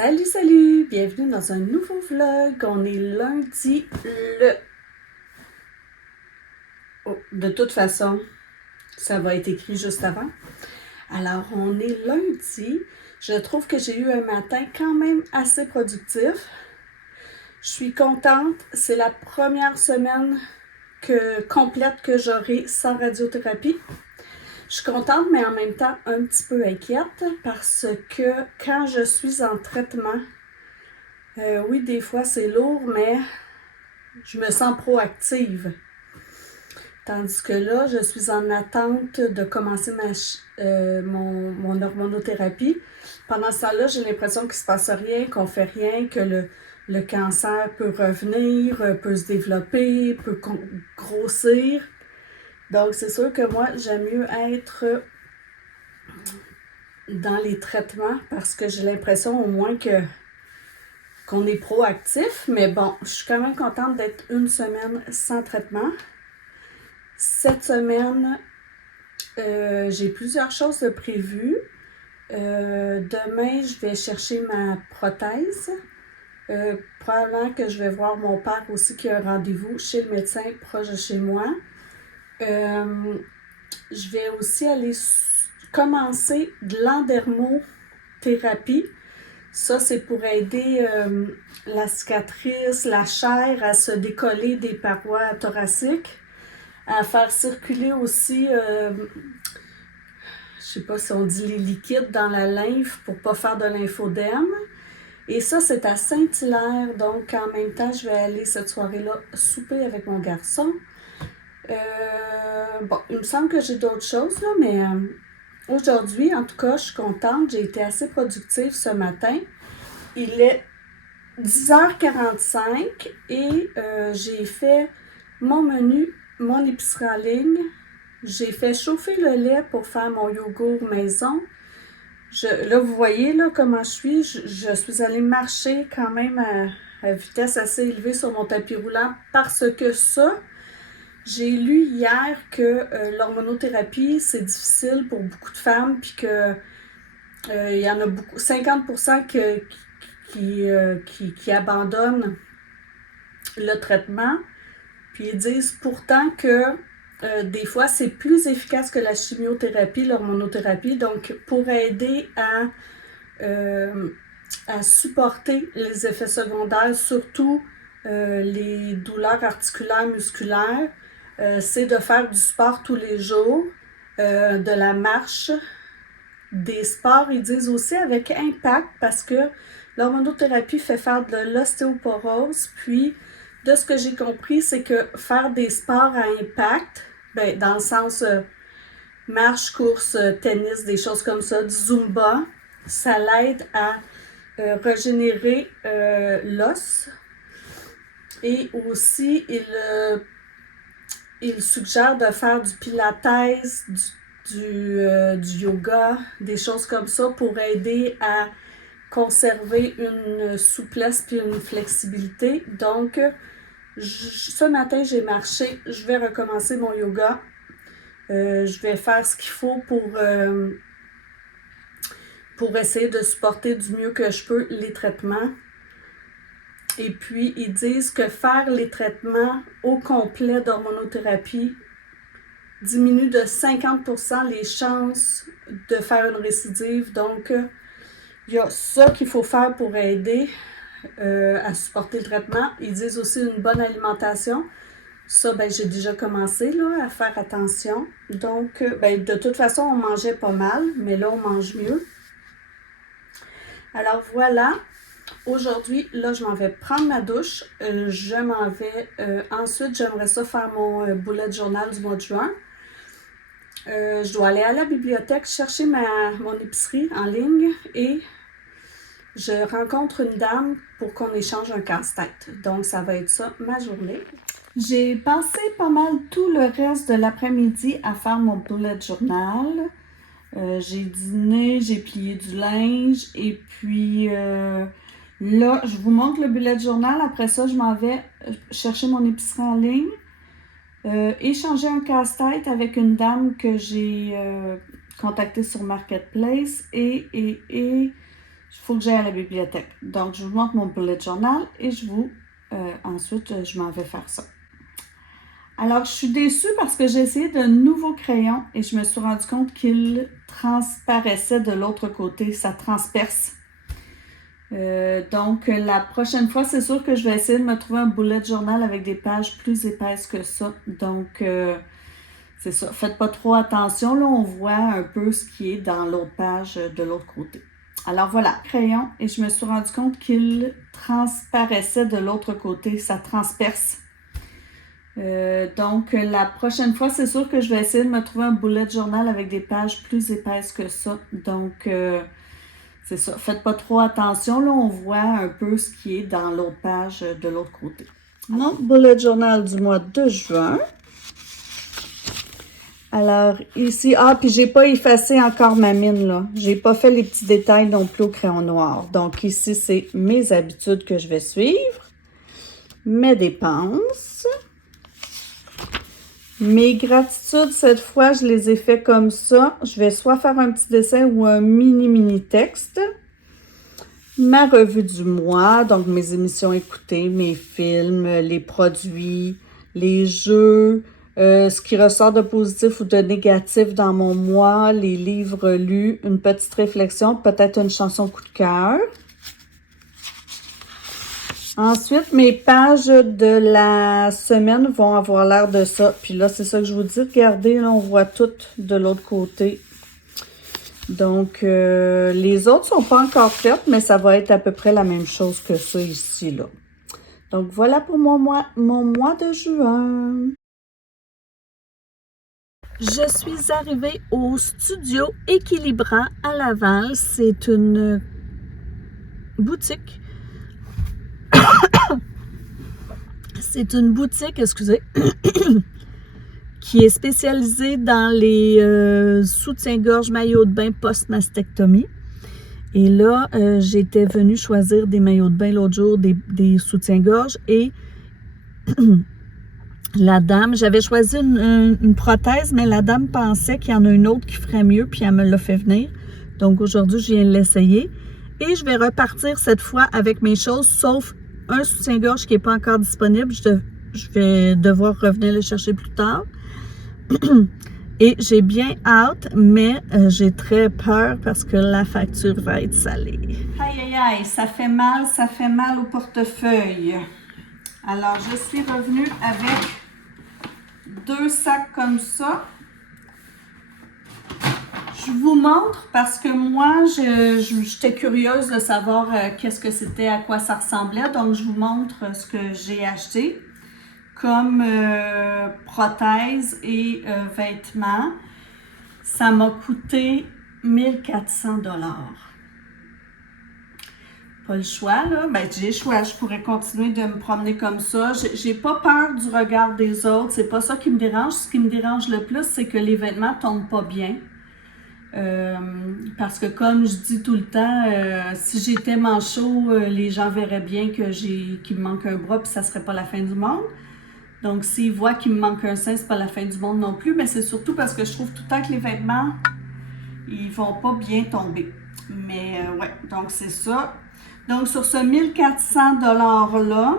Salut, salut! Bienvenue dans un nouveau vlog. On est lundi le... Oh, de toute façon, ça va être écrit juste avant. Alors, on est lundi. Je trouve que j'ai eu un matin quand même assez productif. Je suis contente. C'est la première semaine complète que j'aurai sans radiothérapie. Je suis contente, mais en même temps un petit peu inquiète parce que quand je suis en traitement, oui, des fois c'est lourd, mais je me sens proactive. Tandis que là, je suis en attente de commencer mon hormonothérapie. Pendant ce temps-là, j'ai l'impression qu'il ne se passe rien, qu'on ne fait rien, que le cancer peut revenir, peut se développer, peut grossir. Donc, c'est sûr que moi, j'aime mieux être dans les traitements parce que j'ai l'impression au moins qu'on est proactif. Mais bon, je suis quand même contente d'être une semaine sans traitement. Cette semaine, j'ai plusieurs choses de prévues. Demain, je vais chercher ma prothèse. Probablement que je vais voir mon père aussi qui a un rendez-vous chez le médecin proche de chez moi. Je vais aussi aller commencer de l'endermothérapie. Ça, c'est pour aider la cicatrice, la chair à se décoller des parois thoraciques, à faire circuler aussi, je sais pas si on dit les liquides dans la lymphe pour pas faire de lymphodème. Et ça, c'est à Saint-Hilaire, donc en même temps, je vais aller cette soirée-là souper avec mon garçon. Bon, il me semble que j'ai d'autres choses, là, mais aujourd'hui, en tout cas, je suis contente. J'ai été assez productive ce matin. Il est 10h45 et j'ai fait mon menu, mon épicerie en ligne. J'ai fait chauffer le lait pour faire mon yogourt maison. Là, vous voyez là, comment je suis. Je suis allée marcher quand même à vitesse assez élevée sur mon tapis roulant parce que ça, j'ai lu hier que l'hormonothérapie, c'est difficile pour beaucoup de femmes puis que il y en a beaucoup, 50% qui abandonnent le traitement. Puis ils disent pourtant que des fois, c'est plus efficace que la chimiothérapie, l'hormonothérapie. Donc, pour aider à supporter les effets secondaires, surtout les douleurs articulaires, musculaires, c'est de faire du sport tous les jours, de la marche, des sports, ils disent aussi avec impact parce que l'hormonothérapie fait faire de l'ostéoporose. Puis, de ce que j'ai compris, c'est que faire des sports à impact, ben, dans le sens marche, course, tennis, des choses comme ça, du zumba, ça l'aide à régénérer l'os. Et aussi, il suggère de faire du pilates, du yoga, des choses comme ça pour aider à conserver une souplesse puis une flexibilité. Donc, ce matin, j'ai marché. Je vais recommencer mon yoga. Je vais faire ce qu'il faut pour essayer de supporter du mieux que je peux les traitements. Et puis, ils disent que faire les traitements au complet d'hormonothérapie diminue de 50% les chances de faire une récidive. Donc, il y a ça qu'il faut faire pour aider à supporter le traitement. Ils disent aussi une bonne alimentation. Ça, ben, j'ai déjà commencé là, à faire attention. Donc, ben, de toute façon, on mangeait pas mal, mais là, on mange mieux. Alors, voilà. Aujourd'hui, là, je m'en vais prendre ma douche. Je m'en vais... ensuite, j'aimerais ça faire mon bullet journal du mois de juin. Je dois aller à la bibliothèque chercher mon épicerie en ligne et je rencontre une dame pour qu'on échange un casse-tête. Donc, ça va être ça, ma journée. J'ai passé pas mal tout le reste de l'après-midi à faire mon bullet journal. J'ai dîné, j'ai plié du linge et puis là, je vous montre le bullet journal. Après ça, je m'en vais chercher mon épicerie en ligne. Échanger un casse-tête avec une dame que j'ai contactée sur Marketplace et Il faut que j'aille à la bibliothèque. Donc, je vous montre mon bullet journal et ensuite, je m'en vais faire ça. Alors, je suis déçue parce que j'ai essayé de nouveaux crayons et je me suis rendu compte qu'ils transparaissaient de l'autre côté. Ça transperce. Donc, la prochaine fois, c'est sûr que je vais essayer de me trouver un bullet journal avec des pages plus épaisses que ça. Donc, c'est ça. Faites pas trop attention. Là, on voit un peu ce qui est dans l'autre page de l'autre côté. Alors voilà, crayon. Et je me suis rendu compte qu'il transparaissait de l'autre côté. Ça transperce. Donc, la prochaine fois, c'est sûr que je vais essayer de me trouver un bullet journal avec des pages plus épaisses que ça. Donc, c'est ça. Faites pas trop attention. Là, on voit un peu ce qui est dans l'autre page de l'autre côté. Mon bullet journal du mois de juin. Alors, ici, puis j'ai pas effacé encore ma mine, là. J'ai pas fait les petits détails non plus au crayon noir. Donc, ici, c'est mes habitudes que je vais suivre. Mes dépenses. Mes gratitudes, cette fois, je les ai fait comme ça. Je vais soit faire un petit dessin ou un mini texte. Ma revue du mois, donc mes émissions écoutées, mes films, les produits, les jeux, ce qui ressort de positif ou de négatif dans mon mois, les livres lus, une petite réflexion, peut-être une chanson coup de cœur. Ensuite, mes pages de la semaine vont avoir l'air de ça. Puis là, c'est ça que je vous dis. Regardez, là, on voit tout de l'autre côté. Donc, les autres sont pas encore faites, mais ça va être à peu près la même chose que ça ici, là. Donc, voilà pour mon mois de juin. Je suis arrivée au studio Équilibrant à Laval. C'est une boutique. C'est une boutique, excusez, qui est spécialisée dans les soutiens-gorge maillots de bain post-mastectomie. Et là, j'étais venue choisir des maillots de bain l'autre jour, des soutiens-gorge, et la dame, j'avais choisi une prothèse, mais la dame pensait qu'il y en a une autre qui ferait mieux, puis elle me l'a fait venir. Donc aujourd'hui, je viens de l'essayer. Et je vais repartir cette fois avec mes choses, sauf un soutien-gorge qui n'est pas encore disponible. Je vais devoir revenir le chercher plus tard. Et j'ai bien hâte, mais j'ai très peur parce que la facture va être salée. Aïe, aïe, aïe, ça fait mal au portefeuille. Alors, je suis revenue avec 2 sacs comme ça. Je vous montre parce que moi, j'étais curieuse de savoir qu'est-ce que c'était, à quoi ça ressemblait. Donc, je vous montre ce que j'ai acheté comme prothèse et vêtements. Ça m'a coûté 1400 $. Pas le choix, là. Ben, j'ai le choix. Je pourrais continuer de me promener comme ça. J'ai pas peur du regard des autres. C'est pas ça qui me dérange. Ce qui me dérange le plus, c'est que les vêtements tombent pas bien. Parce que comme je dis tout le temps, si j'étais manchot, les gens verraient bien qu'il me manque un bras, puis ça serait pas la fin du monde. Donc, s'ils voient qu'il me manque un sein, c'est pas la fin du monde non plus, mais c'est surtout parce que je trouve tout le temps que les vêtements, ils vont pas bien tomber. Mais ouais, donc c'est ça. Donc, sur ce 1400 $ là,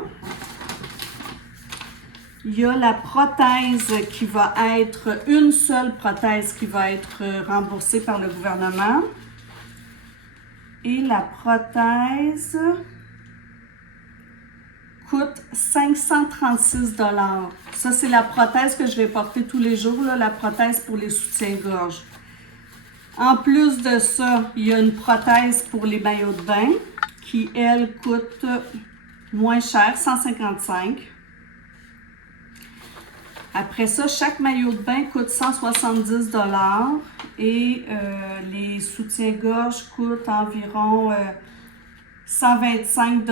il y a la prothèse qui va être, une seule prothèse qui va être remboursée par le gouvernement. Et la prothèse coûte 536 $. Ça, c'est la prothèse que je vais porter tous les jours, là, la prothèse pour les soutiens-gorge. En plus de ça, il y a une prothèse pour les maillots de bain qui, elle, coûte moins cher, 155 $. Après ça, chaque maillot de bain coûte 170 $ et les soutiens-gorge coûtent environ 125 $.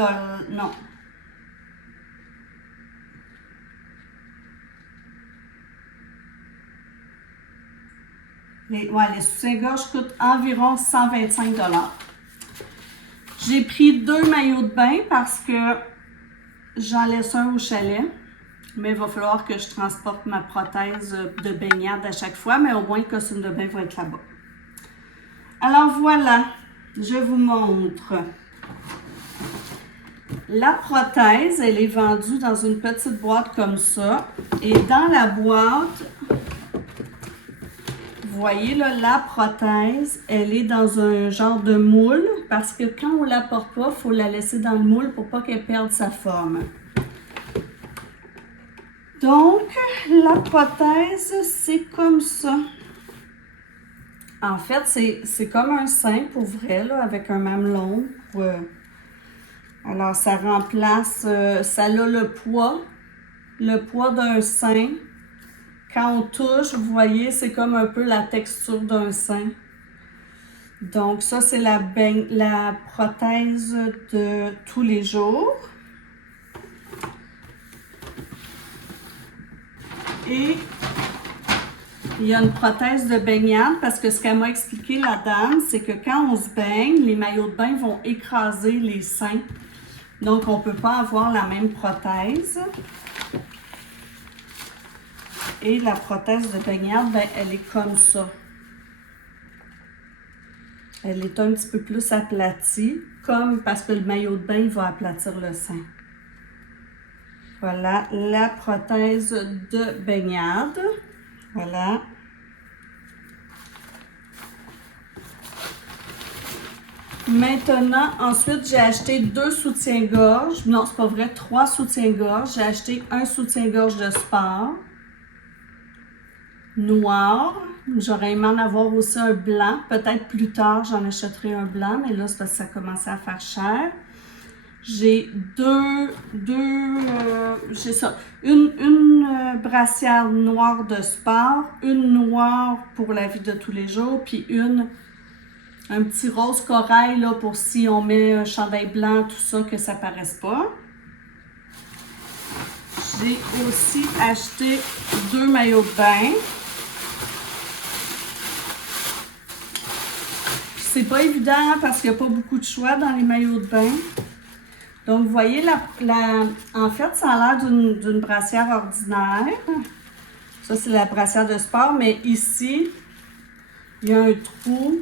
Non. Les soutiens-gorge coûtent environ 125 $. J'ai pris 2 maillots de bain parce que j'en laisse un au chalet. Mais il va falloir que je transporte ma prothèse de baignade à chaque fois, mais au moins le costume de bain va être là-bas. Alors voilà, je vous montre. La prothèse, elle est vendue dans une petite boîte comme ça. Et dans la boîte, vous voyez là, la prothèse, elle est dans un genre de moule parce que quand on ne la porte pas, il faut la laisser dans le moule pour pas qu'elle perde sa forme. Donc, la prothèse, c'est comme ça. En fait, c'est comme un sein pour vrai, là, avec un mamelon. Alors, ça remplace, ça a le poids d'un sein. Quand on touche, vous voyez, c'est comme un peu la texture d'un sein. Donc, ça, c'est la prothèse de tous les jours. Et il y a une prothèse de baignade parce que ce qu'elle m'a expliqué, la dame, c'est que quand on se baigne, les maillots de bain vont écraser les seins. Donc, on ne peut pas avoir la même prothèse. Et la prothèse de baignade, ben, elle est comme ça. Elle est un petit peu plus aplatie, comme parce que le maillot de bain va aplatir le sein. Voilà la prothèse de baignade. Voilà. Maintenant, ensuite, j'ai acheté 2 soutiens-gorge. Non, c'est pas vrai, 3 soutiens-gorge. J'ai acheté un soutien-gorge de sport. Noir. J'aurais aimé en avoir aussi un blanc. Peut-être plus tard, j'en achèterai un blanc, mais là, c'est parce que ça commençait à faire cher. J'ai j'ai ça. Une brassière noire de sport, une noire pour la vie de tous les jours, puis un petit rose corail là, pour si on met un chandail blanc, tout ça, que ça ne paraisse pas. J'ai aussi acheté 2 maillots de bain. C'est pas évident parce qu'il n'y a pas beaucoup de choix dans les maillots de bain. Donc, vous voyez, en fait, ça a l'air d'une brassière ordinaire. Ça, c'est la brassière de sport, mais ici, il y a un trou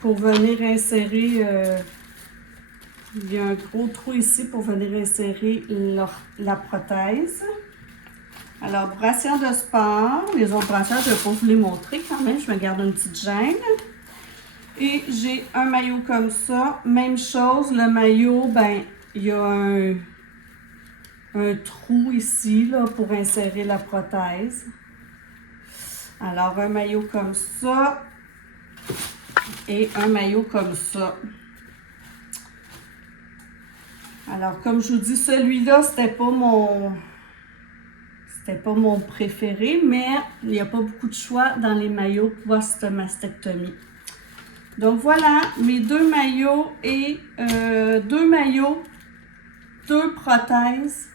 pour venir insérer... il y a un gros trou ici pour venir insérer la prothèse. Alors, brassière de sport. Les autres brassières, je ne vais pas vous les montrer quand même. Je me garde une petite gêne. Et j'ai un maillot comme ça. Même chose, le maillot, ben, il y a un trou ici là, pour insérer la prothèse. Alors, un maillot comme ça et un maillot comme ça. Alors, comme je vous dis, celui-là, c'était pas mon préféré, mais il n'y a pas beaucoup de choix dans les maillots post-mastectomie. Donc voilà, mes 2 maillots et 2 maillots, 2 prothèses,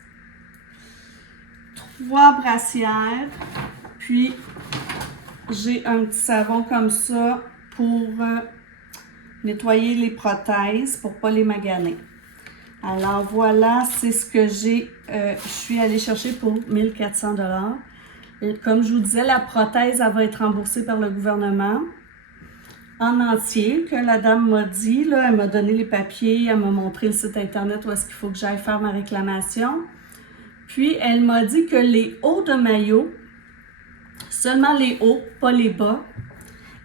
3 brassières, puis j'ai un petit savon comme ça pour nettoyer les prothèses pour ne pas les maganer. Alors voilà, c'est ce que j'ai, je suis allée chercher pour 1400 $. Comme je vous disais, la prothèse, elle va être remboursée par le gouvernement en entier, que la dame m'a dit. Là, elle m'a donné les papiers, elle m'a montré le site internet où est-ce qu'il faut que j'aille faire ma réclamation. Puis, elle m'a dit que les hauts de maillot, seulement les hauts, pas les bas,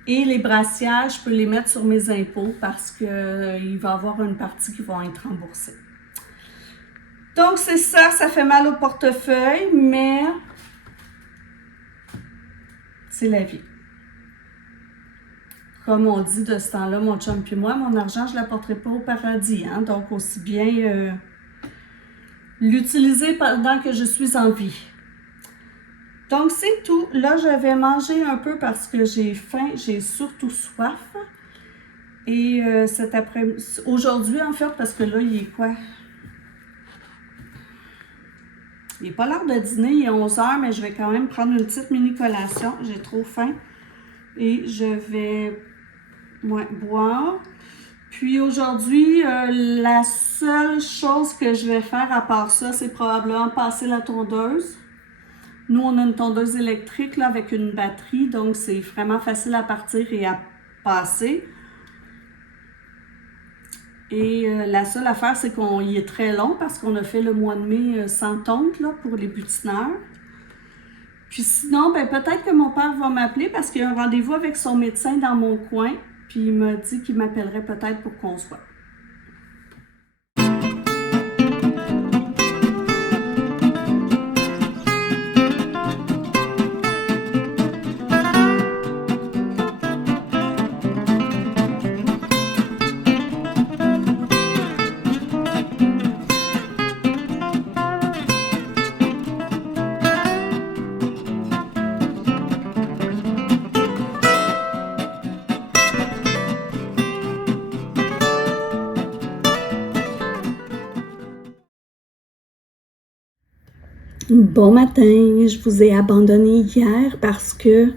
et les brassières, je peux les mettre sur mes impôts parce qu'il va y avoir une partie qui va être remboursée. Donc, c'est ça, ça fait mal au portefeuille, mais c'est la vie. Comme on dit de ce temps-là, mon chum puis moi, mon argent, je ne l'apporterai pas au paradis. Hein? Donc, aussi bien l'utiliser pendant que je suis en vie. Donc, c'est tout. Là, je vais manger un peu parce que j'ai faim, j'ai surtout soif. Et cet après-midi, aujourd'hui en fait, parce que là, il est quoi? Il n'est pas l'heure de dîner, il est 11 h, mais je vais quand même prendre une petite mini-collation. J'ai trop faim. Et je vais boire. Puis aujourd'hui, la seule chose que je vais faire à part ça, c'est probablement passer la tondeuse. Nous, on a une tondeuse électrique là, avec une batterie, donc c'est vraiment facile à partir et à passé. Et la seule affaire, c'est qu'il est très long parce qu'on a fait le mois de mai sans tonte là, pour les butineurs. Puis sinon, ben, peut-être que mon père va m'appeler parce qu'il y a un rendez-vous avec son médecin dans mon coin. Puis il m'a dit qu'il m'appellerait peut-être pour qu'on soit. Bon matin, je vous ai abandonné hier parce que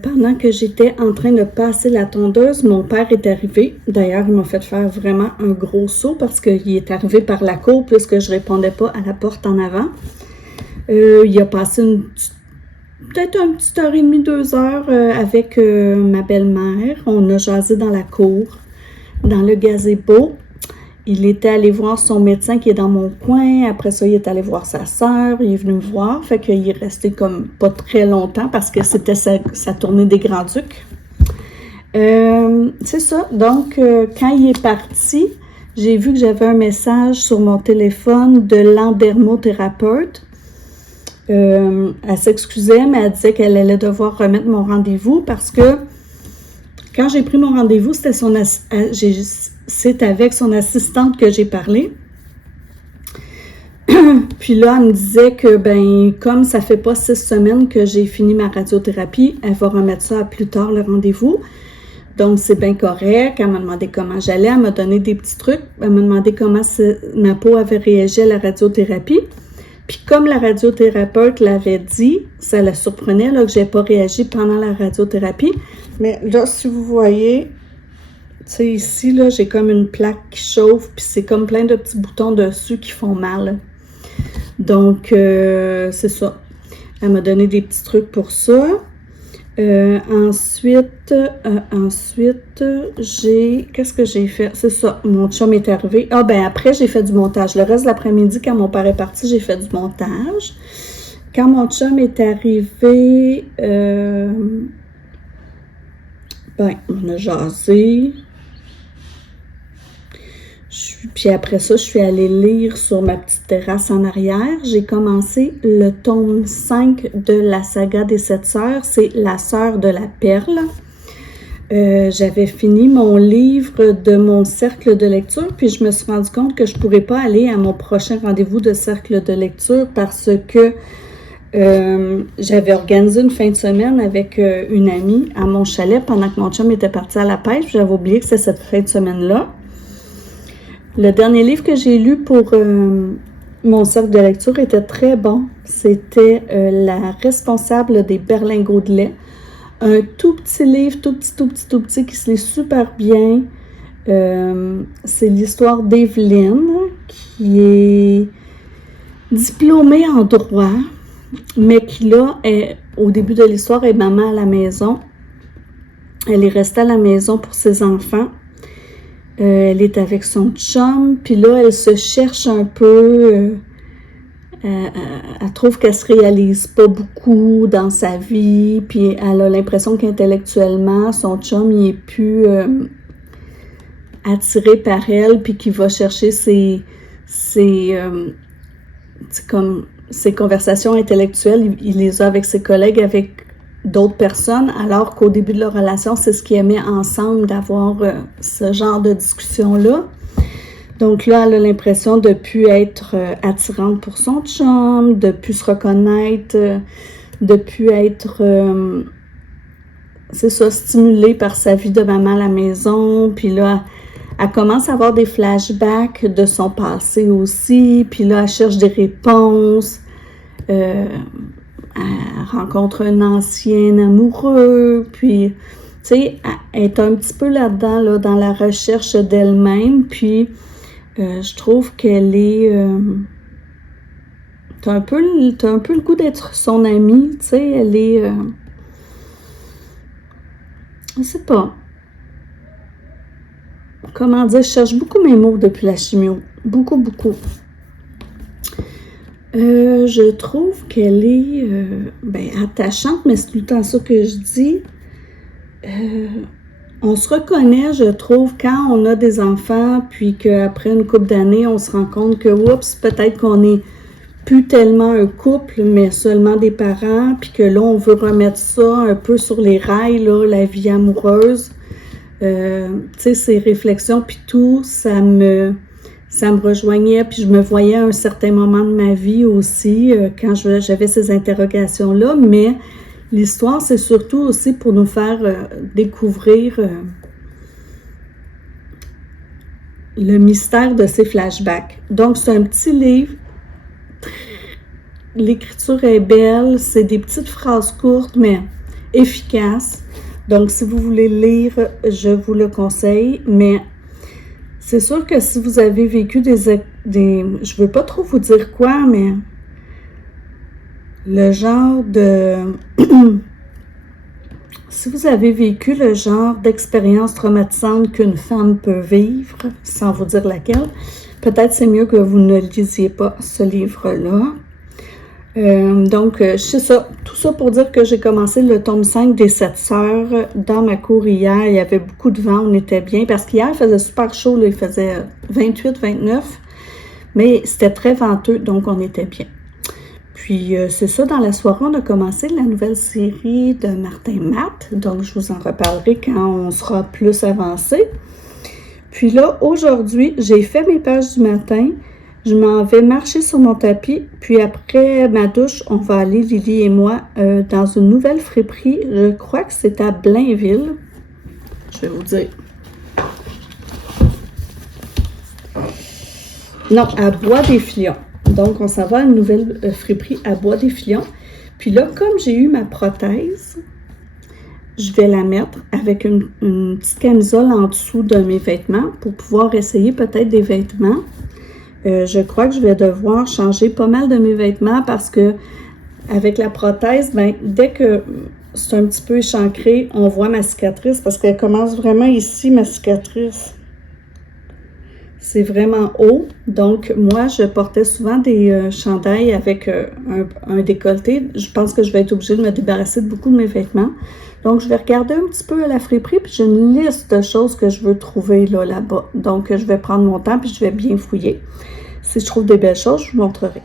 pendant que j'étais en train de passer la tondeuse, mon père est arrivé. D'ailleurs, il m'a fait faire vraiment un gros saut parce qu'il est arrivé par la cour puisque je ne répondais pas à la porte en avant. Il a passé peut-être une petite heure et demie, 2 heures avec ma belle-mère. On a jasé dans la cour, dans le gazebo. Il était allé voir son médecin qui est dans mon coin. Après ça, il est allé voir sa sœur. Il est venu me voir. Fait qu'il est resté comme pas très longtemps parce que c'était sa tournée des Grands-Ducs. C'est ça. Donc, quand il est parti, j'ai vu que j'avais un message sur mon téléphone de l'endermothérapeute. Elle s'excusait, mais elle disait qu'elle allait devoir remettre mon rendez-vous parce que quand j'ai pris mon rendez-vous, c'est avec son assistante que j'ai parlé. Puis là, elle me disait que, comme ça fait pas 6 semaines que j'ai fini ma radiothérapie, elle va remettre ça à plus tard, le rendez-vous. Donc, c'est bien correct. Elle m'a demandé comment j'allais. Elle m'a donné des petits trucs. Elle m'a demandé comment ma peau avait réagi à la radiothérapie. Puis comme la radiothérapeute l'avait dit, ça la surprenait là, que je n'ai pas réagi pendant la radiothérapie. Mais là, si vous voyez, tu sais, ici, là, j'ai comme une plaque qui chauffe, puis c'est comme plein de petits boutons dessus qui font mal. Donc, c'est ça. Elle m'a donné des petits trucs pour ça. Ensuite, qu'est-ce que j'ai fait? C'est ça, mon chum est arrivé. Après, j'ai fait du montage. Le reste de l'après-midi, quand mon père est parti, j'ai fait du montage. Quand mon chum est arrivé, on a jasé. Puis après ça, je suis allée lire sur ma petite terrasse en arrière. J'ai commencé le tome 5 de la saga des 7 sœurs. C'est La sœur de la perle. J'avais fini mon livre de mon cercle de lecture, puis je me suis rendu compte que je ne pourrais pas aller à mon prochain rendez-vous de cercle de lecture parce que j'avais organisé une fin de semaine avec une amie à mon chalet pendant que mon chum était parti à la pêche. J'avais oublié que c'est cette fin de semaine-là. Le dernier livre que j'ai lu pour mon cercle de lecture était très bon. C'était La responsable des berlingots de lait. Un tout petit livre, tout petit, qui se lit super bien. C'est l'histoire d'Evelyne, qui est diplômée en droit, mais qui là, au début de l'histoire, est maman à la maison. Elle est restée à la maison pour ses enfants. Elle est avec son chum, puis là, elle se cherche un peu. Elle trouve qu'elle se réalise pas beaucoup dans sa vie, puis elle a l'impression qu'intellectuellement, son chum, il est plus attiré par elle, puis qu'il va chercher ses conversations intellectuelles, il les a avec ses collègues, avec d'autres personnes, alors qu'au début de leur relation, c'est ce qu'ils aimaient ensemble, d'avoir ce genre de discussion-là. Donc là, elle a l'impression de ne plus être attirante pour son chum, de ne plus se reconnaître, de ne plus être, stimulée par sa vie de maman à la maison. Puis là, elle commence à avoir des flashbacks de son passé aussi. Puis là, elle cherche des réponses. Elle rencontre un ancien amoureux. Puis, tu sais, elle est un petit peu là-dedans, là, dans la recherche d'elle-même. Puis, je trouve qu'elle est... t'as un peu le goût d'être son amie, tu sais, elle est... je sais pas. Comment dire, je cherche beaucoup mes mots depuis la chimio. Beaucoup, beaucoup. Je trouve qu'elle est attachante, mais c'est tout le temps ça que je dis. On se reconnaît, je trouve, quand on a des enfants, puis qu'après une couple d'années, on se rend compte que, oups, peut-être qu'on n'est plus tellement un couple, mais seulement des parents, puis que là, on veut remettre ça un peu sur les rails, là, la vie amoureuse. Tu sais, ces réflexions, puis tout, ça me rejoignait, puis je me voyais à un certain moment de ma vie aussi, quand j'avais ces interrogations-là, mais l'histoire, c'est surtout aussi pour nous faire découvrir le mystère de ces flashbacks. Donc, c'est un petit livre. L'écriture est belle. C'est des petites phrases courtes, mais efficaces. Donc, si vous voulez lire, je vous le conseille. Mais c'est sûr que si vous avez vécu je ne veux pas trop vous dire quoi, mais le genre de... Si vous avez vécu le genre d'expérience traumatisante qu'une femme peut vivre, sans vous dire laquelle, peut-être c'est mieux que vous ne lisiez pas ce livre-là. Donc, c'est ça. Tout ça pour dire que j'ai commencé le tome 5 des 7 sœurs dans ma cour hier. Il y avait beaucoup de vent, on était bien, parce qu'hier, il faisait super chaud, là, il faisait 28, 29, mais c'était très venteux, donc on était bien. Puis, c'est ça, dans la soirée, on a commencé la nouvelle série de Martin Matt. Donc, je vous en reparlerai quand on sera plus avancé. Puis là, aujourd'hui, j'ai fait mes pages du matin. Je m'en vais marcher sur mon tapis. Puis après ma douche, on va aller, Lily et moi, dans une nouvelle friperie. Je crois que c'est à Blainville. Je vais vous dire. Non, à Bois-des-Filions. Donc, on s'en va à une nouvelle friperie à Bois-des-Filions. Puis là, comme j'ai eu ma prothèse, je vais la mettre avec une petite camisole en dessous de mes vêtements pour pouvoir essayer peut-être des vêtements. Je crois que je vais devoir changer pas mal de mes vêtements parce que avec la prothèse, dès que c'est un petit peu échancré, on voit ma cicatrice parce qu'elle commence vraiment ici, ma cicatrice. C'est vraiment haut. Donc, moi, je portais souvent des chandails avec un décolleté. Je pense que je vais être obligée de me débarrasser de beaucoup de mes vêtements. Donc, je vais regarder un petit peu à la friperie, puis j'ai une liste de choses que je veux trouver là-bas. Donc, je vais prendre mon temps, puis je vais bien fouiller. Si je trouve des belles choses, je vous montrerai.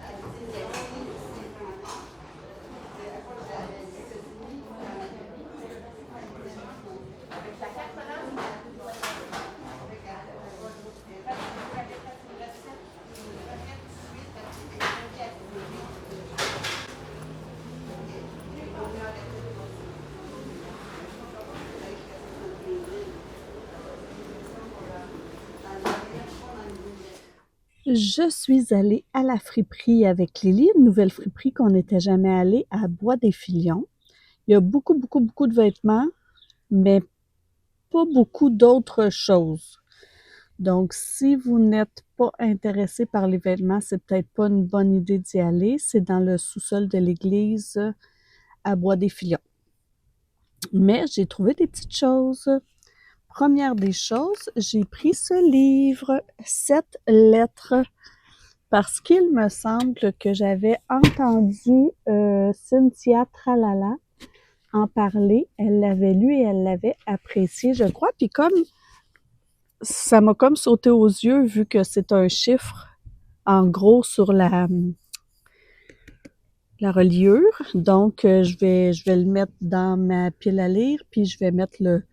Je suis allée à la friperie avec Lily, une nouvelle friperie qu'on n'était jamais allé à Bois-des-Filions. Il y a beaucoup, beaucoup, beaucoup de vêtements, mais pas beaucoup d'autres choses. Donc, si vous n'êtes pas intéressé par les vêtements, c'est peut-être pas une bonne idée d'y aller. C'est dans le sous-sol de l'église à Bois-des-Filions. Mais j'ai trouvé des petites choses. Première des choses, j'ai pris ce livre, 7 lettres, parce qu'il me semble que j'avais entendu Cynthia Tralala en parler. Elle l'avait lu et elle l'avait apprécié, je crois. Puis comme ça m'a comme sauté aux yeux vu que c'est un chiffre en gros sur la reliure. Donc, je vais le mettre dans ma pile à lire, puis je vais mettre le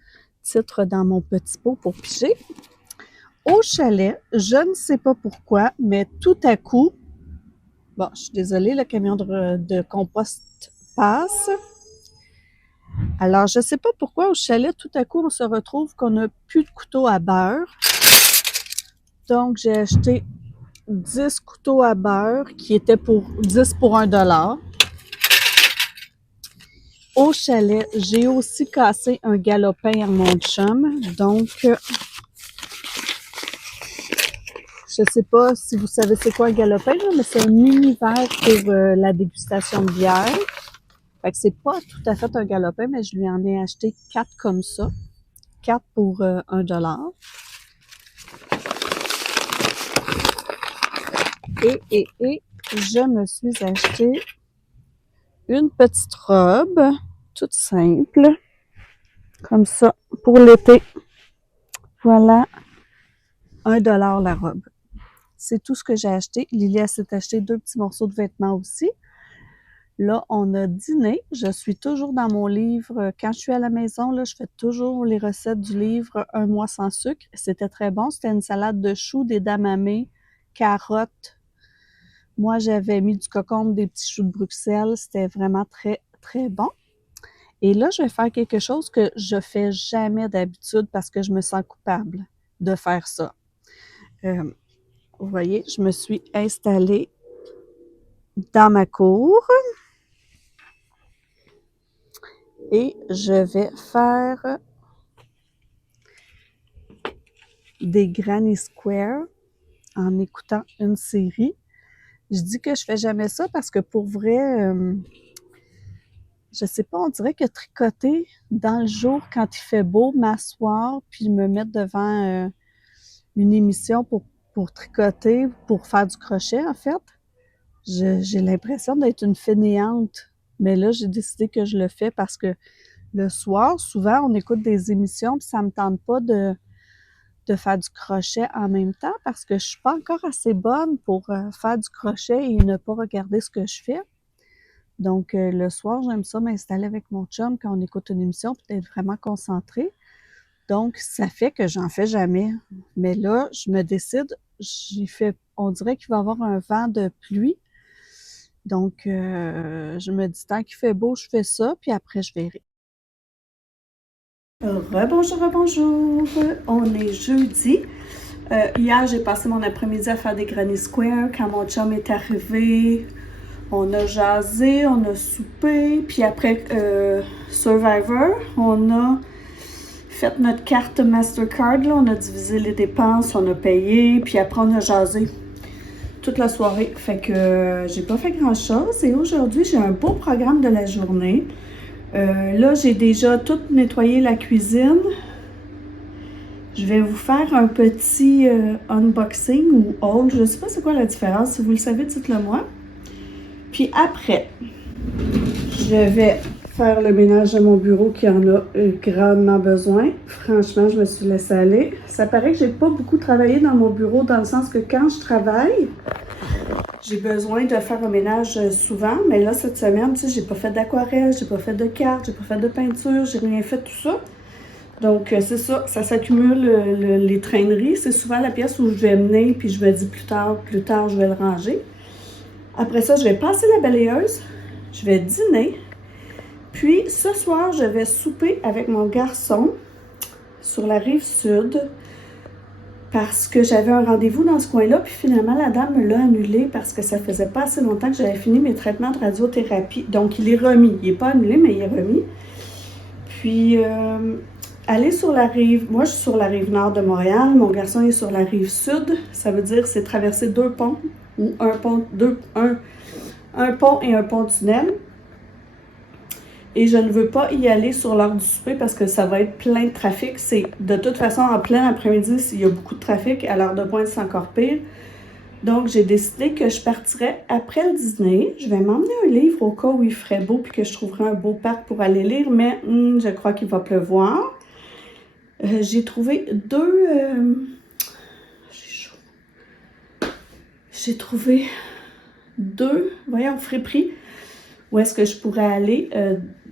titre dans mon petit pot pour piger. Au chalet, je ne sais pas pourquoi, mais tout à coup, bon, je suis désolée, le camion de compost passe. Alors, je ne sais pas pourquoi au chalet, tout à coup, on se retrouve qu'on n'a plus de couteau à beurre. Donc, j'ai acheté 10 couteaux à beurre qui étaient pour 10 pour $1. Au chalet, j'ai aussi cassé un galopin à mon chum. Donc, je sais pas si vous savez c'est quoi un galopin, là, mais c'est un mini-verre pour la dégustation de bière. Fait que c'est pas tout à fait un galopin, mais je lui en ai acheté 4 comme ça. 4 pour 1 $. Et je me suis acheté une petite robe, toute simple, comme ça, pour l'été. Voilà, 1 $ la robe. C'est tout ce que j'ai acheté. Lilia s'est acheté 2 petits morceaux de vêtements aussi. Là, on a dîné. Je suis toujours dans mon livre. Quand je suis à la maison, là, je fais toujours les recettes du livre Un mois sans sucre. C'était très bon. C'était une salade de choux, d'edamame, carottes. Moi, j'avais mis du concombre, des petits choux de Bruxelles. C'était vraiment très, très bon. Et là, je vais faire quelque chose que je fais jamais d'habitude parce que je me sens coupable de faire ça. Vous voyez, je me suis installée dans ma cour et je vais faire des Granny Square en écoutant une série. Je dis que je fais jamais ça parce que pour vrai, je sais pas, on dirait que tricoter dans le jour quand il fait beau, m'asseoir puis me mettre devant une émission pour tricoter, pour faire du crochet en fait, j'ai l'impression d'être une fainéante. Mais là, j'ai décidé que je le fais parce que le soir, souvent, on écoute des émissions puis ça me tente pas de faire du crochet en même temps parce que je suis pas encore assez bonne pour faire du crochet et ne pas regarder ce que je fais. Donc, le soir, j'aime ça m'installer avec mon chum quand on écoute une émission puis d'être vraiment concentrée. Donc, ça fait que j'en fais jamais. Mais là, je me décide, on dirait qu'il va y avoir un vent de pluie. Donc, je me dis, tant qu'il fait beau, je fais ça, puis après, je verrai. Rebonjour, rebonjour. On est jeudi. Hier, j'ai passé mon après-midi à faire des Granny Square. Quand mon chum est arrivé, on a jasé, on a soupé. Puis après Survivor, on a fait notre carte Mastercard. Là, on a divisé les dépenses, on a payé. Puis après, on a jasé toute la soirée. Fait que j'ai pas fait grand-chose. Et aujourd'hui, j'ai un beau programme de la journée. Là, j'ai déjà tout nettoyé la cuisine. Je vais vous faire un petit unboxing ou haul. Je ne sais pas c'est quoi la différence. Si vous le savez, dites-le moi. Puis après, je vais faire le ménage de mon bureau qui en a grandement besoin. Franchement, je me suis laissée aller. Ça paraît que j'ai pas beaucoup travaillé dans mon bureau dans le sens que quand je travaille, j'ai besoin de faire un ménage souvent. Mais là, cette semaine, tu sais, j'ai pas fait d'aquarelle, j'ai pas fait de cartes, j'ai pas fait de peinture, j'ai rien fait de tout ça. Donc, c'est ça s'accumule les traîneries. C'est souvent la pièce où je vais mener, puis je me dis plus tard, je vais le ranger. Après ça, je vais passer la balayeuse, je vais dîner. Puis, ce soir, je vais souper avec mon garçon sur la rive sud parce que j'avais un rendez-vous dans ce coin-là. Puis finalement, la dame me l'a annulé parce que ça faisait pas assez longtemps que j'avais fini mes traitements de radiothérapie. Donc, il est remis. Il n'est pas annulé, mais il est remis. Puis... aller sur la rive, moi je suis sur la rive nord de Montréal, mon garçon est sur la rive sud, ça veut dire c'est traverser 2 ponts, ou un pont et un pont-tunnel. Et je ne veux pas y aller sur l'heure du souper parce que ça va être plein de trafic. C'est de toute façon en plein après-midi, s'il y a beaucoup de trafic, à l'heure de pointe c'est encore pire. Donc j'ai décidé que je partirais après le dîner. Je vais m'emmener un livre au cas où il ferait beau puis que je trouverais un beau parc pour aller lire, mais je crois qu'il va pleuvoir. J'ai trouvé j'ai trouvé deux, voyons, friperies, où est-ce que je pourrais aller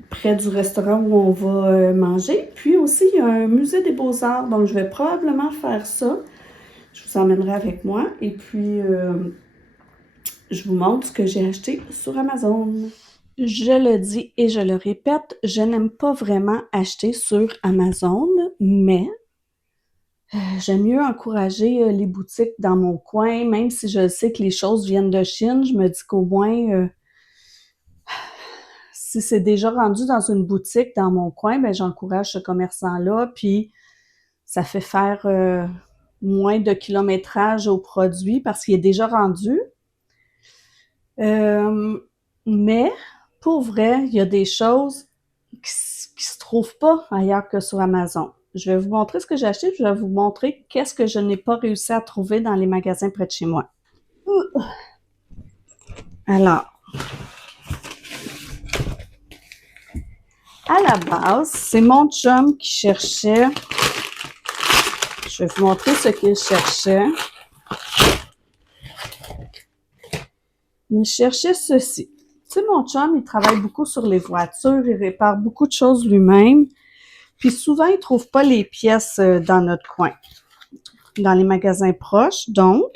près du restaurant où on va manger. Puis aussi, il y a un musée des beaux-arts, donc je vais probablement faire ça. Je vous emmènerai avec moi. Et puis, je vous montre ce que j'ai acheté sur Amazon. Je le dis et je le répète, je n'aime pas vraiment acheter sur Amazon, mais j'aime mieux encourager les boutiques dans mon coin, même si je sais que les choses viennent de Chine, je me dis qu'au moins, si c'est déjà rendu dans une boutique dans mon coin, ben j'encourage ce commerçant-là, puis ça fait faire moins de kilométrage au produit parce qu'il est déjà rendu. Mais pour vrai, il y a des choses qui se trouvent pas ailleurs que sur Amazon. je vais vous montrer ce que j'ai acheté, puis je vais vous montrer qu'est-ce que je n'ai pas réussi à trouver dans les magasins près de chez moi. Alors, à la base, c'est mon chum qui cherchait. Je vais vous montrer ce qu'il cherchait. Il cherchait ceci. Tu sais, mon chum, il travaille beaucoup sur les voitures, il répare beaucoup de choses lui-même. Puis souvent, il ne trouve pas les pièces dans notre coin, dans les magasins proches. Donc,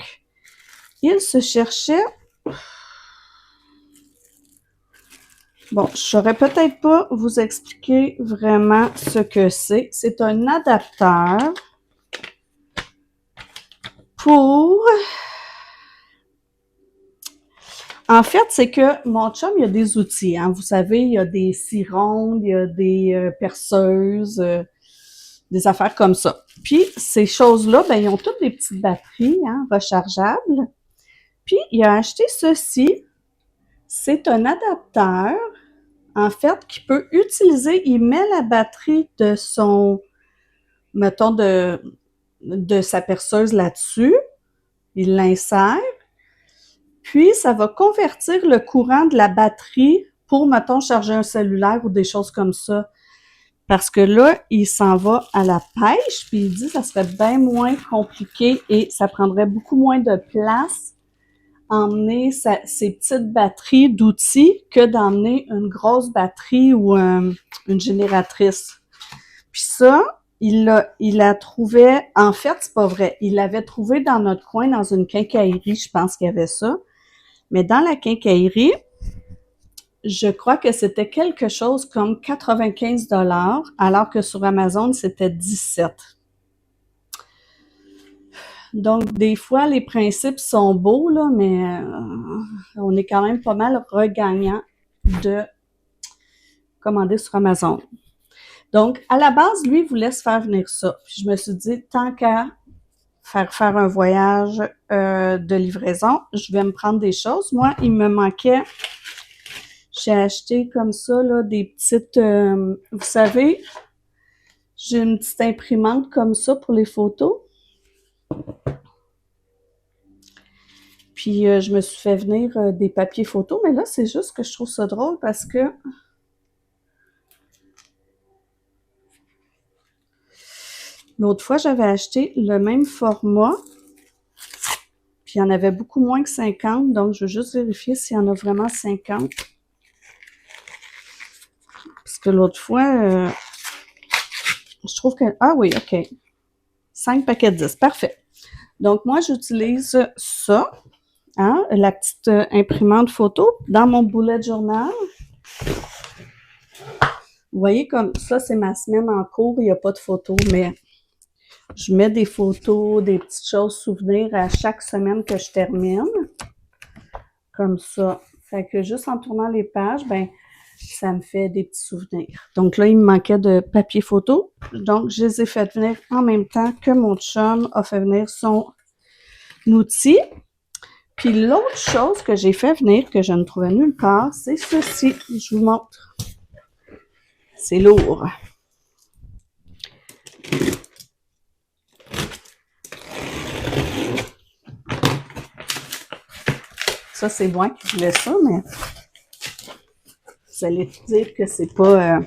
il se cherchait. Bon, je ne saurais peut-être pas vous expliquer vraiment ce que c'est. C'est un adapteur pour... En fait, c'est que mon chum, il y a des outils. Hein. Vous savez, il y a des scies rondes, il y a des perceuses, des affaires comme ça. Puis, ces choses-là, ben, ils ont toutes des petites batteries rechargeables. Puis, il a acheté ceci. C'est un adapteur, en fait, qui peut utiliser, il met la batterie de son, mettons, de sa perceuse là-dessus. Il l'insère. Puis, ça va convertir le courant de la batterie pour, mettons, charger un cellulaire ou des choses comme ça. Parce que là, il s'en va à la pêche, puis il dit que ça serait bien moins compliqué et ça prendrait beaucoup moins de place emmener ses petites batteries d'outils que d'emmener une grosse batterie ou une génératrice. Puis ça, il la trouvait, en fait, c'est pas vrai, il l'avait trouvé dans notre coin, dans une quincaillerie, je pense qu'il y avait ça. Mais dans la quincaillerie, je crois que c'était quelque chose comme 95 $, alors que sur Amazon, c'était 17. Donc, des fois, les principes sont beaux, là, mais on est quand même pas mal regagnant de commander sur Amazon. Donc, à la base, lui, il voulait se faire venir ça. Puis je me suis dit, tant qu'à faire un voyage de livraison, je vais me prendre des choses. Moi, il me manquait, j'ai acheté comme ça, là, des petites, vous savez, j'ai une petite imprimante comme ça pour les photos. Puis, je me suis fait venir des papiers photos, mais là, c'est juste que je trouve ça drôle parce que l'autre fois, j'avais acheté le même format, puis il y en avait beaucoup moins que 50, donc je veux juste vérifier s'il y en a vraiment 50. Parce que l'autre fois, je trouve que... Ah oui, OK. 5 paquets de 10, parfait. Donc, moi, j'utilise ça, hein, la petite imprimante photo, dans mon bullet journal. Vous voyez, comme ça, c'est ma semaine en cours, il n'y a pas de photos, mais je mets des photos, des petites choses souvenirs à chaque semaine que je termine. Comme ça. Fait que juste en tournant les pages, ben, ça me fait des petits souvenirs. Donc là, il me manquait de papier photo. Donc, je les ai fait venir en même temps que mon chum a fait venir son outil. Puis l'autre chose que j'ai fait venir, que je ne trouvais nulle part, c'est ceci. Je vous montre. C'est lourd. Ça, c'est moi qui voulais ça, mais vous allez dire que c'est pas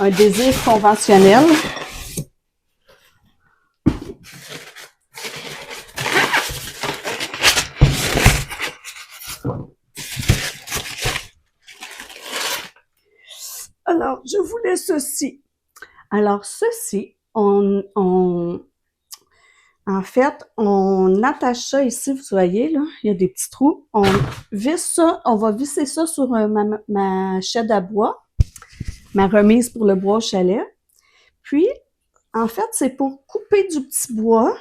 un désir conventionnel. Alors, je voulais ceci. Alors, ceci, en fait, on attache ça ici, vous voyez, là, il y a des petits trous. On visse ça, on va visser ça sur ma chaîne à bois, ma remise pour le bois au chalet. Puis, en fait, c'est pour couper du petit bois.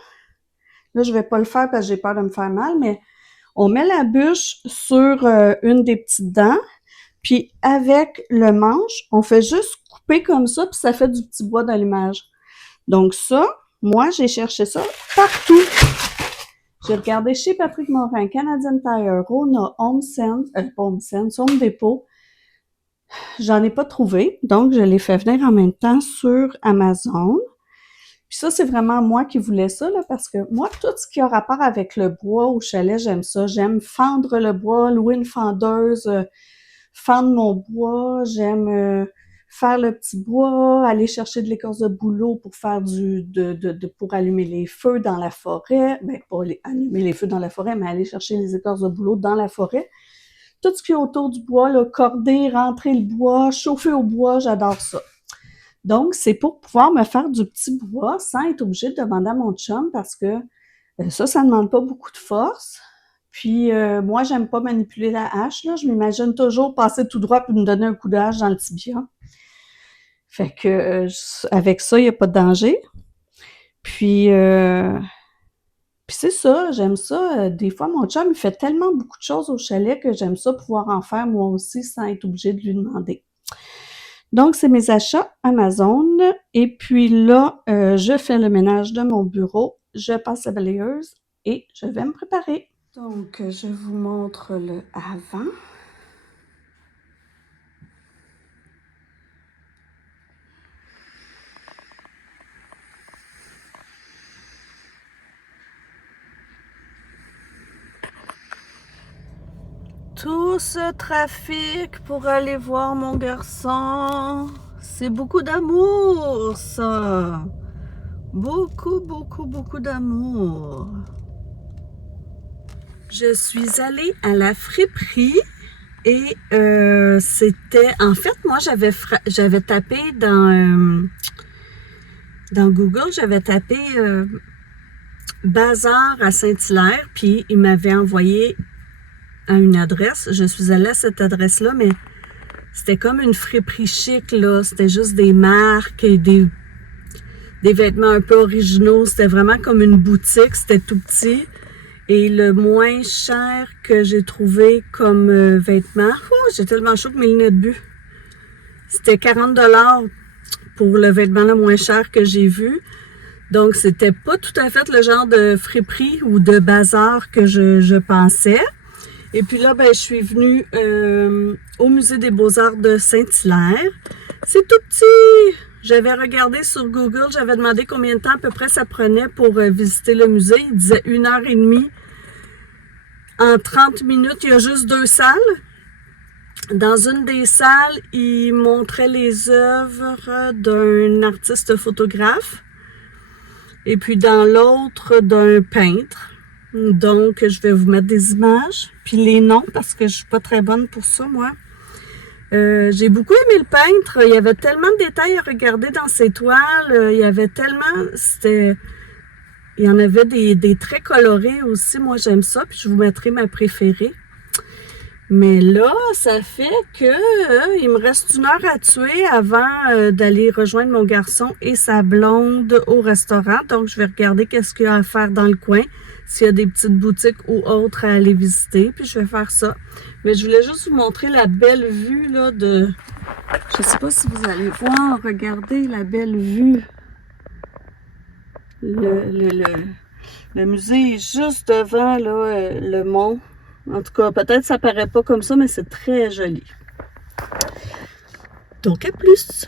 Là, je vais pas le faire parce que j'ai peur de me faire mal, mais on met la bûche sur une des petites dents, puis avec le manche, on fait juste couper comme ça, puis ça fait du petit bois d'allumage. Donc ça, moi, j'ai cherché ça partout. J'ai regardé chez Patrick Morin, Canadian Tire, Rona, Home Sense, pas Home Sense, Home Depot. J'en ai pas trouvé, donc je l'ai fait venir en même temps sur Amazon. Puis ça, c'est vraiment moi qui voulais ça, là, parce que moi, tout ce qui a rapport avec le bois au chalet, j'aime ça. J'aime fendre le bois, louer une fendeuse, fendre mon bois. J'aime faire le petit bois, aller chercher de l'écorce de bouleau pour faire pour allumer les feux dans la forêt. Ben, pas allumer les feux dans la forêt, mais aller chercher les écorces de bouleau dans la forêt. Tout ce qui est autour du bois, là, corder, rentrer le bois, chauffer au bois, j'adore ça. Donc, c'est pour pouvoir me faire du petit bois sans être obligée de demander à mon chum parce que ça ne demande pas beaucoup de force. Puis moi, j'aime pas manipuler la hache, là. Je m'imagine toujours passer tout droit puis me donner un coup de hache dans le tibia. Fait que avec ça, il n'y a pas de danger. Puis, puis c'est ça, j'aime ça. Des fois, mon chum, il fait tellement beaucoup de choses au chalet que j'aime ça pouvoir en faire moi aussi sans être obligée de lui demander. Donc, c'est mes achats Amazon. Et puis là, je fais le ménage de mon bureau, je passe la balayeuse et je vais me préparer. Donc, je vous montre le avant. Tout ce trafic pour aller voir mon garçon, c'est beaucoup d'amour, ça. Beaucoup, beaucoup, beaucoup d'amour. Je suis allée à la friperie et c'était... En fait, moi, j'avais tapé dans Google, j'avais tapé Bazar à Saint-Hilaire, puis il m'avait envoyé à une adresse. Je suis allée à cette adresse-là, mais c'était comme une friperie chic, là. C'était juste des marques et des vêtements un peu originaux. C'était vraiment comme une boutique. C'était tout petit. Et le moins cher que j'ai trouvé comme vêtements, j'ai tellement chaud que mes lunettes de vue. C'était 40$ pour le vêtement le moins cher que j'ai vu. Donc, c'était pas tout à fait le genre de friperie ou de bazar que je pensais. Et puis là, ben, je suis venue au Musée des Beaux-Arts de Saint-Hilaire. C'est tout petit! J'avais regardé sur Google, j'avais demandé combien de temps à peu près ça prenait pour visiter le musée. Il disait 1h30. En 30 minutes, il y a juste 2 salles. Dans une des salles, il montrait les œuvres d'un artiste photographe. Et puis dans l'autre, d'un peintre. Donc, je vais vous mettre des images, puis les noms, parce que je suis pas très bonne pour ça, moi. J'ai beaucoup aimé le peintre. Il y avait tellement de détails à regarder dans ses toiles. Il y avait tellement... Il y en avait des traits colorés aussi. Moi, j'aime ça, puis je vous mettrai ma préférée. Mais là, ça fait que il me reste 1 heure à tuer avant d'aller rejoindre mon garçon et sa blonde au restaurant. Donc, je vais regarder qu'est-ce qu'il y a à faire dans le coin, s'il y a des petites boutiques ou autres à aller visiter, puis je vais faire ça. Mais je voulais juste vous montrer la belle vue là de... Je sais pas si vous allez voir, regardez la belle vue. Le musée est juste devant là, le mont. En tout cas, peut-être ça paraît pas comme ça, mais c'est très joli. Donc, à plus!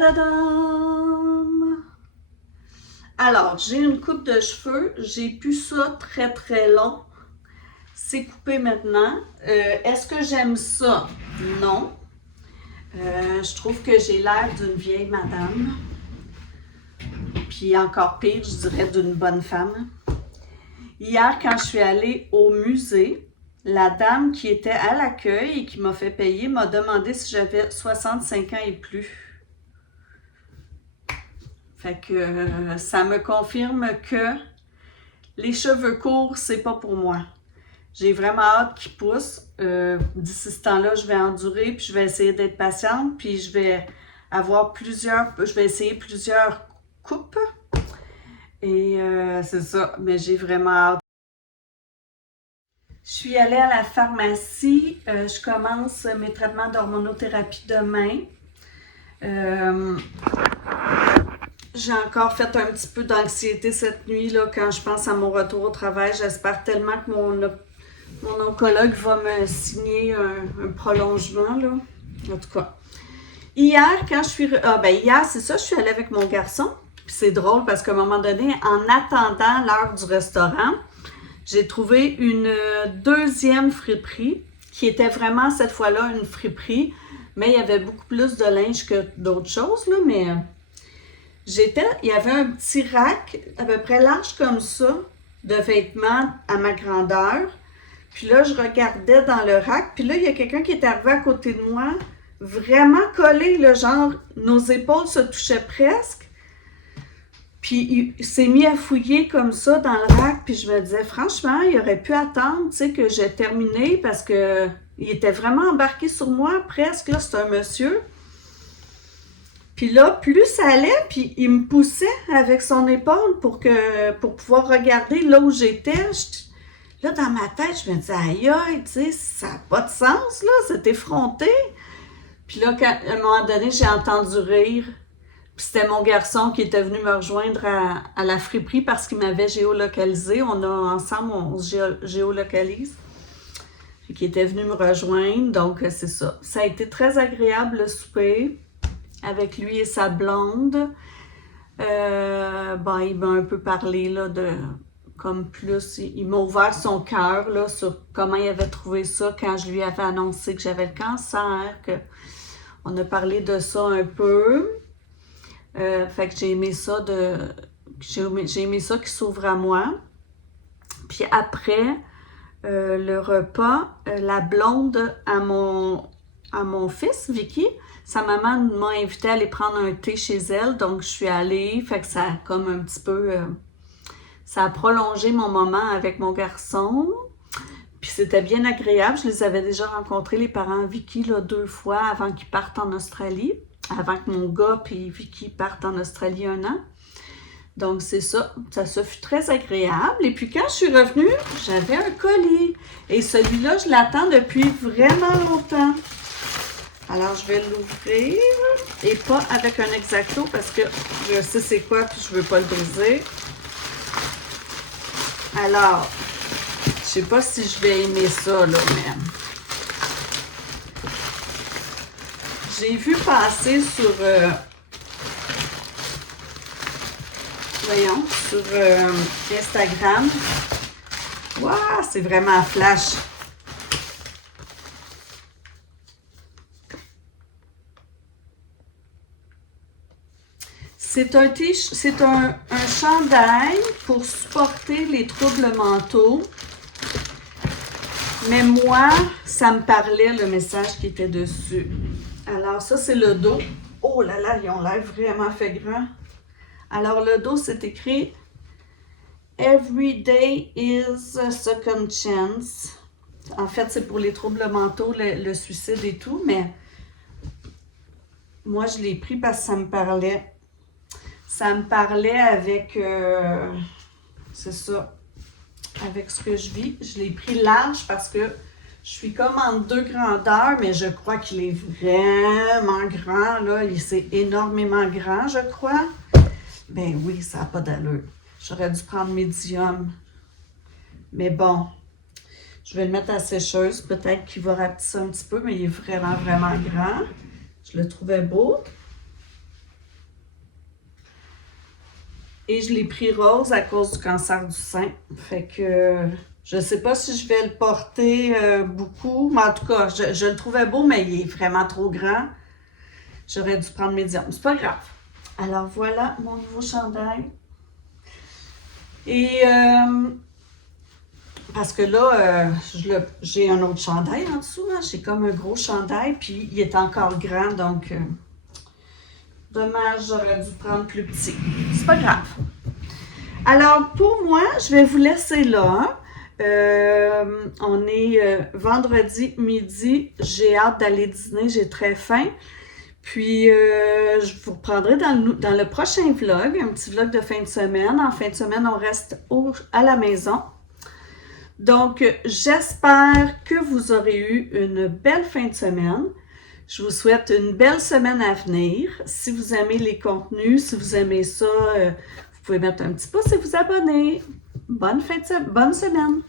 Tadadam! Alors, j'ai une coupe de cheveux. J'ai plus ça très très long. C'est coupé maintenant. Est-ce que j'aime ça? Non. Je trouve que j'ai l'air d'une vieille madame. Puis encore pire, je dirais d'une bonne femme. Hier, quand je suis allée au musée, la dame qui était à l'accueil et qui m'a fait payer m'a demandé si j'avais 65 ans et plus. Fait que ça me confirme que les cheveux courts, c'est pas pour moi. J'ai vraiment hâte qu'ils poussent. D'ici ce temps-là, je vais endurer, puis je vais essayer d'être patiente, puis je vais essayer plusieurs coupes. Et c'est ça, mais j'ai vraiment hâte. Je suis allée à la pharmacie. Je commence mes traitements d'hormonothérapie demain. J'ai encore fait un petit peu d'anxiété cette nuit là, quand je pense à mon retour au travail. J'espère tellement que mon oncologue va me signer un prolongement. Là. En tout cas. Hier, quand je suis... hier, c'est ça, je suis allée avec mon garçon. Puis c'est drôle parce qu'à un moment donné, en attendant l'heure du restaurant, j'ai trouvé une deuxième friperie qui était vraiment cette fois-là une friperie, mais il y avait beaucoup plus de linge que d'autres choses, là, mais il y avait un petit rack à peu près large comme ça de vêtements à ma grandeur. Puis là, je regardais dans le rack, puis là, il y a quelqu'un qui est arrivé à côté de moi, vraiment collé, là, genre, nos épaules se touchaient presque. Puis il s'est mis à fouiller comme ça dans le rack, puis je me disais, franchement, il aurait pu attendre, tu sais, que j'ai terminé parce que il était vraiment embarqué sur moi, presque, là, c'est un monsieur. Puis là, plus ça allait, puis il me poussait avec son épaule pour pouvoir regarder là où j'étais. Là, dans ma tête, je me disais, aïe, aïe, tu sais, ça n'a pas de sens, là, c'est effronté. Puis là, à un moment donné, j'ai entendu rire. Puis c'était mon garçon qui était venu me rejoindre à la friperie parce qu'il m'avait géolocalisé. Ensemble, on se géolocalise. Et qui était venu me rejoindre. Donc, c'est ça. Ça a été très agréable le souper avec lui et sa blonde. Il m'a un peu parlé là, il m'a ouvert son cœur là, sur comment il avait trouvé ça quand je lui avais annoncé que j'avais le cancer. On a parlé de ça un peu. Fait que j'ai aimé ça qu'il s'ouvre à moi. Puis après le repas, la blonde à mon fils, Vicky, sa maman m'a invité à aller prendre un thé chez elle, donc je suis allée, fait que ça a comme un petit peu, ça a prolongé mon moment avec mon garçon. Puis c'était bien agréable, je les avais déjà rencontrés, les parents Vicky, là, 2 fois avant qu'ils partent en Australie. Avant que mon gars et Vicky partent en Australie 1 an. Donc, c'est ça. Ça fut très agréable. Et puis, quand je suis revenue, j'avais un colis. Et celui-là, je l'attends depuis vraiment longtemps. Alors, je vais l'ouvrir. Et pas avec un Exacto parce que je sais c'est quoi puis je veux pas le briser. Alors, je sais pas si je vais aimer ça, là, mais... J'ai vu passer sur Instagram. Waouh, c'est vraiment flash. C'est un chandail pour supporter les troubles mentaux. Mais moi, ça me parlait le message qui était dessus. Alors, ça, c'est le dos. Oh là là, ils ont l'air vraiment fait grand. Alors, le dos, c'est écrit « Every day is a second chance ». En fait, c'est pour les troubles mentaux, le suicide et tout, mais moi, je l'ai pris parce que ça me parlait. Ça me parlait avec, c'est ça, avec ce que je vis. Je l'ai pris large parce que je suis comme en 2 grandeurs, mais je crois qu'il est vraiment grand, là. C'est énormément grand, je crois. Ben oui, ça n'a pas d'allure. J'aurais dû prendre médium. Mais bon, je vais le mettre à la sécheuse. Peut-être qu'il va rapetisser un petit peu, mais il est vraiment, vraiment grand. Je le trouvais beau. Et je l'ai pris rose à cause du cancer du sein. Fait que je sais pas si je vais le porter beaucoup. Mais en tout cas, je le trouvais beau, mais il est vraiment trop grand. J'aurais dû prendre médium. C'est pas grave. Alors voilà mon nouveau chandail. Et parce que là, j'ai un autre chandail en dessous. Hein. J'ai comme un gros chandail, puis il est encore grand, donc dommage, j'aurais dû prendre plus petit. C'est pas grave. Alors, pour moi, je vais vous laisser là. On est vendredi midi. J'ai hâte d'aller dîner. J'ai très faim. Puis, je vous reprendrai dans le prochain vlog, un petit vlog de fin de semaine. En fin de semaine, on reste à la maison. Donc, j'espère que vous aurez eu une belle fin de semaine. Je vous souhaite une belle semaine à venir. Si vous aimez les contenus, si vous aimez ça, vous pouvez mettre un petit pouce et vous abonner. Bonne semaine!